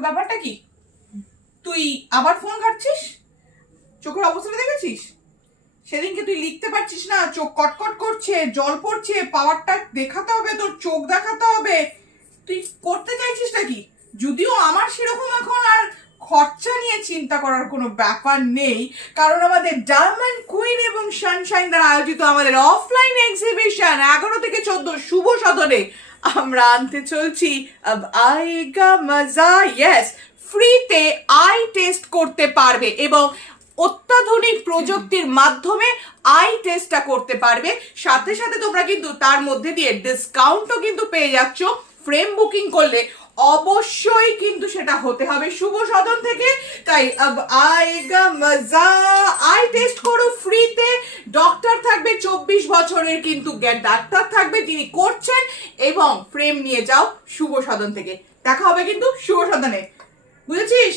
তোর ব্যাপারটা কি? তুই আবার ফোন ঘাটছিস? চোখের অবস্থাটা দেখেছিস? সেদিনকে তুই লিখতে পারছিস না, চোখ কটকট করছে, জল পড়ছে, পাওয়ারটা দেখাতে হবে, তোর চোখ দেখাতে হবে। তুই করতে চাইছিস নাকি? যদিও আমার সেরকম এখন আর খরচা নিয়ে চিন্তা করার কোনো ব্যাপার নেই, কারণ আমাদের ডায়মন্ড কুইন এবং সানশাইন দ্বারা আয়োজিত আমাদের অফলাইন এক্সিবিশন 11 থেকে 14 শুভ সদনে আমরা আনতে চলছি আব আয়েগা মজা। ইয়েস, ফ্রিতে আই টেস্ট করতে পারবে এবং অত্যাধুনিক প্রযুক্তির মাধ্যমে আই টেস্টটা করতে পারবে। সাথে সাথে তোমরা কিন্তু তার মধ্যে দিয়ে ডিসকাউন্টও কিন্তু পেয়ে যাচ্ছ। ফ্রেম বুকিং করলে অবশ্যই কিন্তু সেটা হতে হবে শুভ সদন থেকে। তাই আব আয়েগা মজা, আই টেস্ট করো ফ্রিতে। ডক্টর থাকবে 24 বছরের কিন্তু ডাক্তার থাকবে যিনি করছেন, এবং ফ্রেম নিয়ে যাও শুভ সদন থেকে। দেখা হবে কিন্তু শুভ সদনে, বুঝেছিস?